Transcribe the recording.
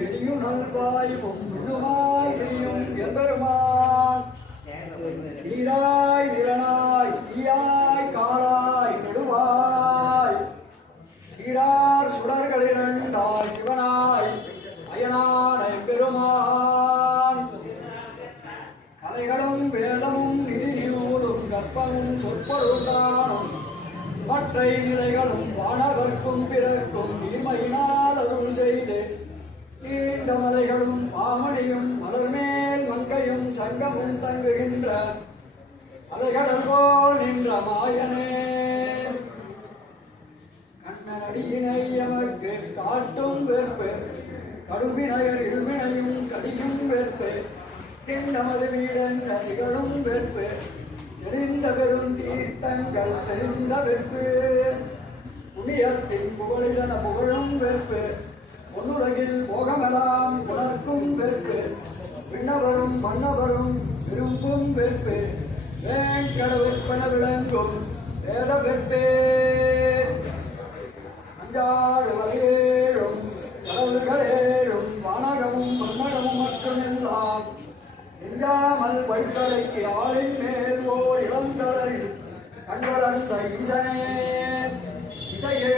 எரியும் நல்வாய்வும் விண்ணுமாய் விரியும் எம்பெருமான் நீராய் நிறனாய் தீயாய் காலாய் நெடுவானாய் சீரார் சுடர்களிரண்டாய் சிவனாய் அயனான பெருமான் கலைகளும் வேதமும் நிதிநூலும் கற்பமும் சொற்பொருள்தானும் மற்றை நிலைகளும் வானவர்க்கும் பிறர்க்கும் நீர்மையினால் அருள் செய்து நீண்ட மலைகளும் பாமணியும் மலர்மேல் மங்கையும் சங்கமும் தங்குகின்ற அலைகடல் போல் நின்ற மாயனே கண்ணனடியினை எமக்கு காட்டும் வெற்பு கடுவினையர் இருவினையும் கடியும் வெற்பு திண்டமது வீடென்ற திகழும் வெற்பு தெளிந்த பெரும் தீர்த்தங்கள் செறிந்த வெற்பு புண்ணியத்தின் புகழிதன புகழும் வெற்பு பொன்னுலகில் போகமெல்லாம் புணர்க்கும் வெற்பு விண்ணவரும் மன்னவரும் விரும்பும் வெற்பு வேங்கடவிற்பன விளங்கும் வேத வெற்பே அஞ்சாறு வகையேழும் கடவுள்களேழும் வானகமும் மன்னகமும் மட்டுமெல்லாம் எஞ்சாமல் வைத்தலைக்கு ஆளின் மேல் ஓர் இளந்தளரில் கண்வளர்ந்த ஈசனே இசையே